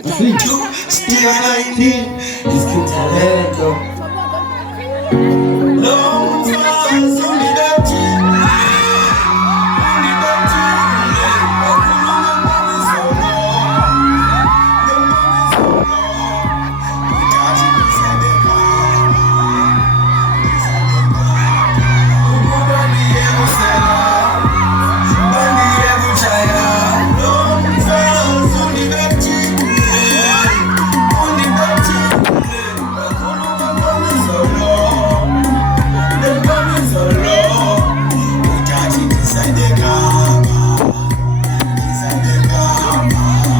Still 19, this kid talento. Long fans, only that team. Only that team. So long. The mommy's so long. We got it inside the car. Inside the car. Nobody ever said that. Nobody ever tried. Long fans, only that team. Only that team. The mommy's so long. The mommy's so long. We got it inside the car. Inside the car.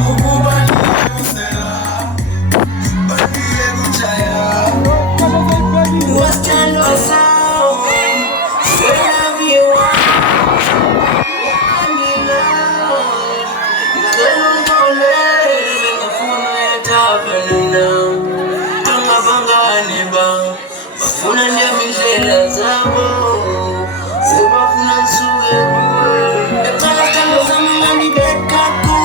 Nobody ever said that. Nobody ever tried. What's kind of sound? Wherever you are, let me know. They don't go late. The phone ain't happening now. Tunga bangani bang. Bafuna ndiyamindlela zabo. Sebafuna nsuke kuwe. Eqala kando zami ungandibeka ku.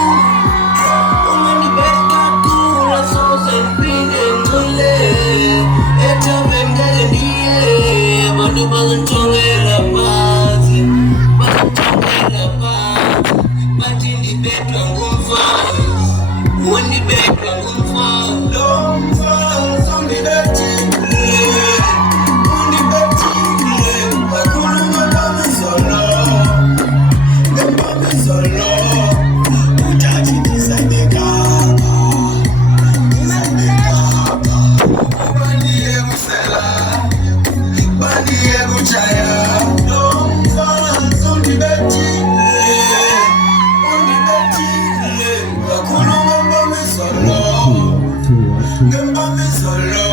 Ungandibeka ku. Lasoze ngiphinde ngicule. Ethabeni ngeke ndiye. Abantu bazongijongela phansi. Bazongijongela phansi. Bathi ndibethwa ngumfazi. Wendibethwa ngumfazi. Lo mfazi undibethile. Undibethile. Bakhuluma ngami solo. Ngempami solo. Uthathe inside the car. Inside the car. Ubaniye kusela. Baniye kuchaya. Lo mfazi undibethile. Undibethile. Bakhuluma ngami solo. Ngempami solo.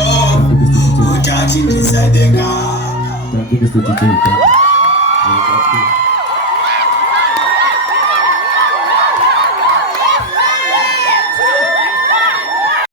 Uthathe inside the car. Thank you, Mr. DJ.